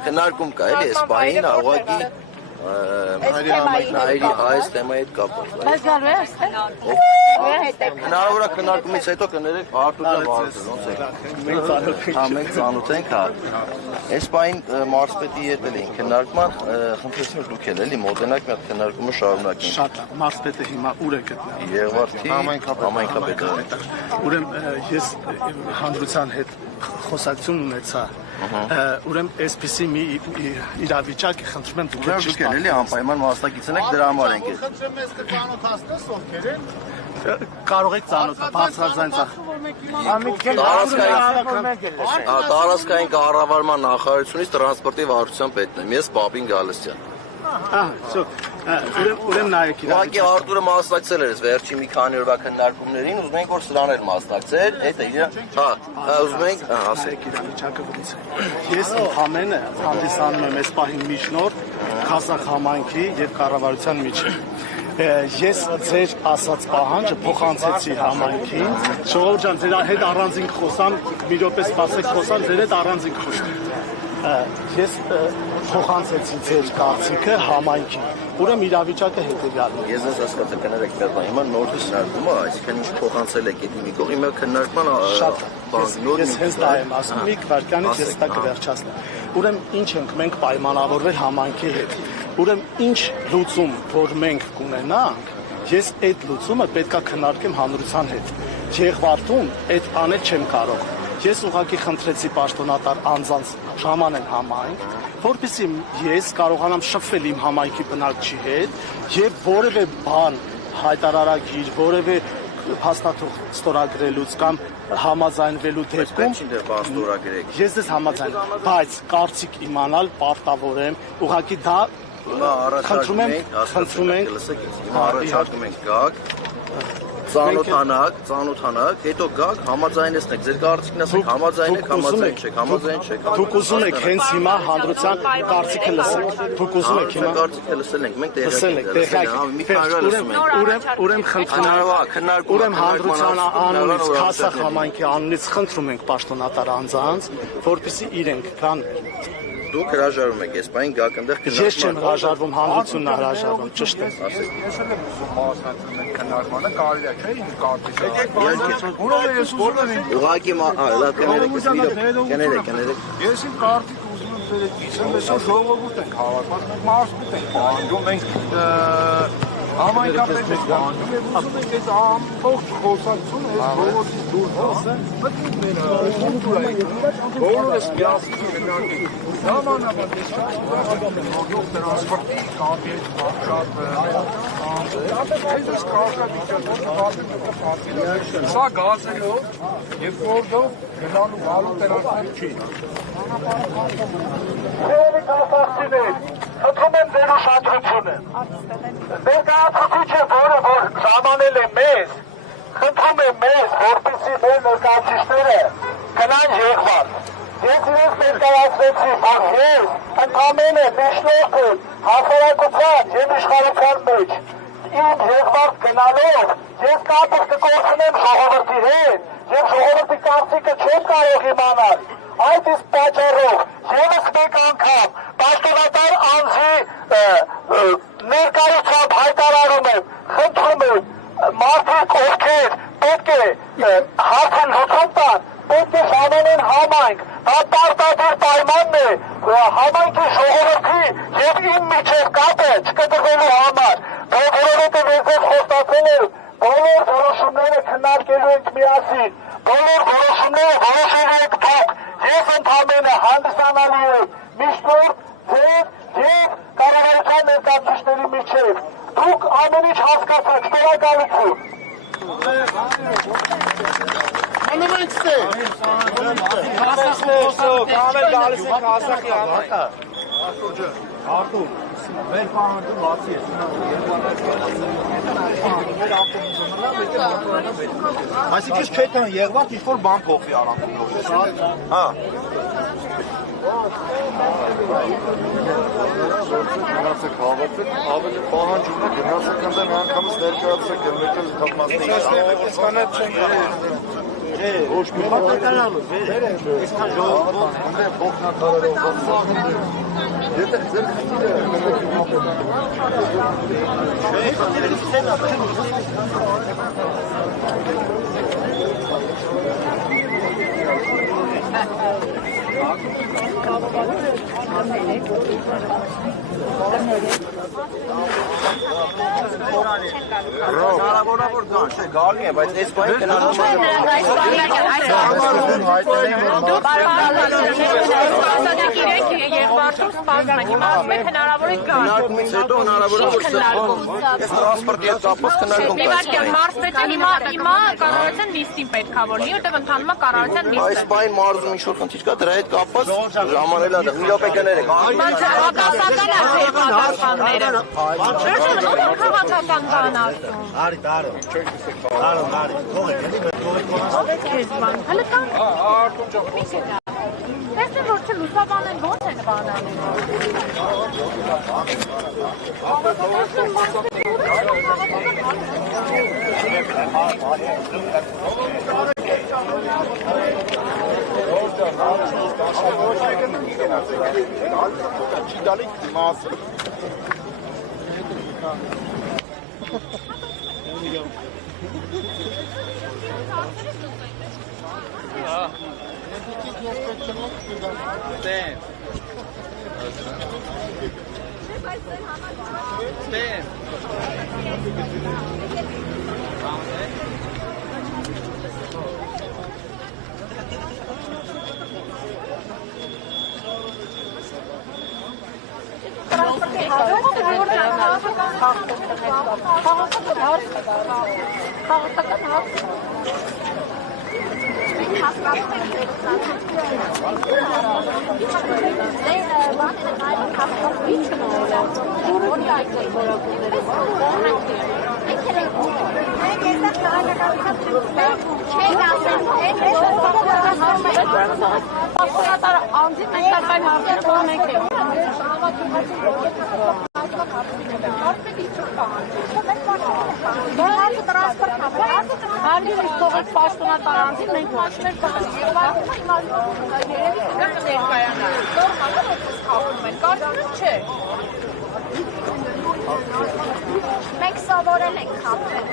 Քննարկում կա էլի այս բանին ուղղակի այս թեմայի հետ կապված։ Բայց գալու է այստեղ։ Հնարավոր է քննարկումից հետո կներեք Արտուրը Վարդը, ոնց է։ Մենք ծանոթ ենք, հա։ Այս բանին մարզպետի հետ էլ էին քննարկման, խնդրեցին դուք էլ էլի մոտենաք մի հատ քննարկումը շարունակենք։ Շատ մարզպետը հիմա ուր է գտնվում։ Եղվարդի համայնքապետարան։ Ուրեմն ես հանրության հետ խոսակցություն ունեցա։ Ուրեմն այսպեսի մի իրավիճակ խնդրում եմ դուք էլի անպայման մասնակիցն եք դրա համար ենք։ Խնդրեմ ես կծանոթացնես ովքեր են։ Կարող եք ծանոթ բարձրաձայն Տարածքային կառավարման նախարարությունից տրանսպորտի վարչության պետն եմ, ես Պապին Գալստյան։ Ուրեմն նայեք Ուղղակի Արտուրը մասնակցել էր վերջին մի քանի օրվա քննարկումներին, ուզում ենք որ սրան էլ մասնակցել, այդ է իր, ուզում ենք, ասեք իրավիճակը ոնց է։ Ես ընդհանրապես հանդիսանում եմ այս պահին միջնորդ Քազախ համայնքի եւ կառավարության միջև։ Ես ձեր ասած պահանջը փոխանցեցի համայնքին, ժողովուրդ ջան, ձեր հետ առանձին խոսամ, մի րոպե սպասեք խոսամ, ձեր հետ առանձին խոսամ։ Ես փոխանցեցի ձեր կարծիքը համայնքին։ Ուրեմն իրավիճակը հետևյալն է։ Ես հասկացա կներեք դա հիմա նորից շարժումը, այսինքն ինչ փոխանցել եք դի մի կողմ, հիմա քննարկման ես հենց դա եմ ասում, մի վարքյանից ես դա կվերջացնեմ։ Ուրեմն ինչ ենք մենք պայմանավորվել համայնքի հետ։ Ուրեմն ինչ լուծում որ մենք կունենանք, ես այդ լուծումը պետքա քննարկեմ հանրության հետ։ Եղվարդում այդ անել չեմ կարող։ Ես ուղղակի խնդրեցի պաշտոնատար անձանց ժամանեն համայնք, որպեսզի ես կարողանամ շփվել իմ համայնքի բնակչի հետ եւ որևէ բան հայտարարագիր, որևէ փաստաթուղթ ստորագրելուց կամ համաձայնվելու դեպքում ես դες համաձայն, բայց կարծիք իմանալ պարտավոր եմ, ուղղակի դա խնդրում ենք, առաջարկում ենք գաք ծանոթանաք, հետո գաք, համաձայնեցնեք, ձեր կարծիքն ասեք, համաձայն եք, համաձայն չեք, համաձայն չեք։ Դուք ուզում եք հենց հիմա հանրության կարծիքը լսեք։ Դուք ուզում եք հիմա կարծիքը լսել ենք, մենք ուրեմն հանրության անունից, Քազախ համայնքի անունից խնդրում ենք պաշտոնատար անձանց, որպեսզի իրենք կան Դուք հրաժարվում եք, ես պայն գաք ընդեղ Ես չեմ հրաժարվում, հանրությունն է հրաժարվում, ճիշտ է։ Ես էլ եմ ուզում մասնակցել քննարկմանը, կարելի է չէ՞ իմ կարծիքը։ Ուղղակի կներեք։ Ես իմ կարծիքը ուզում եմ ձեր դիսեմ, այսօր ժողովուրդ ենք հավաքված, մենք մարզպետ ենք պահանջում, մենք համայնքապետ ենք պահանջում եւ ուզում ենք այս ամբողջ խոսակցությունը այս ժողովրդից դուրս հասնել, մտնում մեր կուլտուրայի, բոլորս միասին քննարկենք։ Ժամանակ ես նոր տրանսպորտի կապի հետ շատ այս կարգավիճակը սա գազերով եւ կորդով գնալու գալու տրանսպորտ չի։ Խնդրում եմ ձեր ուշադրությունը։ Ներկայացուցիչը, որը որ ժամանել է մեզ, խնդրում եմ մեզ, որպեսզի մեր ներկայացուցիչները գնան Եղվարդ։ Ես իրենց ներկայացրեցի, որ ես ընդամենը միջնորդ եմ հասարակության եւ իշխանության մեջ։ Իմ Եղվարդ գնալով ես կապը կկորցնեմ ժողովրդի հետ եւ ժողովրդի կարծիքը չեմ կարող իմանալ։ Այդ իսկ պատճառով ևս մեկ անգամ պաշտոնատար անձի ներկայությամբ հայտարարում եմ, խնդրում եմ մարդիկ ովքեր պետք է հարցն լուծում տան, պետք է ժամանեն համայնք, դա պարտադիր պայմանն է համայնքի ժողովրդի եւ իմ միջև կապը չկտրվելու համար, որովհետեւ ես խոստացել եմ բոլոր որոշումները քննարկելու ենք միասին, բոլոր որոշումները որոշելու եք դուք, ես ընդամենը հանդիսանալի եմ միջնորդ ձեր եւ կառավարության ներկայացուցիչների միջև, դուք ամեն ինչ հասկացաք, շնորհակալություն։ Արտուր, մեր պահանջը բացի է։ Այսինքն չէ՞ թե Եղվարդ ինչ-որ բան փոխվի արանքում։ Հա։ Գնացեք հավատեք, ավելի պահանջում է, գնացեք ընդ մի անգամից ներկայացեք ելմեկել կապմասնի ոչ մի պատկանալու, այսքան ժողովուրդ ընդ փոխնակարարով եթե ձեր Հնարավորավոր կան, չէ, գալի է, բայց այս բանը գնալու քննարկումից հետո հնարավորավոր այս տրանսպորտի հետ կապված քննարկում հիմա կառավարության նիստին պետք է որ լինի, որտեղ ընդհանուր կառավարության նիստը։ Այս բային մարզում ինչ-որ խնդիր կա, դրա հետ կապված ժամանելա դա, մի րոպե կներեք։ Քաղաքական պատասխանները։ Քաղաքական բան ասում։ Արի, տարո։ Հələ կան։ Տեսնեմ, որ չլուսաբանեն ոնց են բանանում։ Չիդալի մասը Մենք սովորել ենք խաբել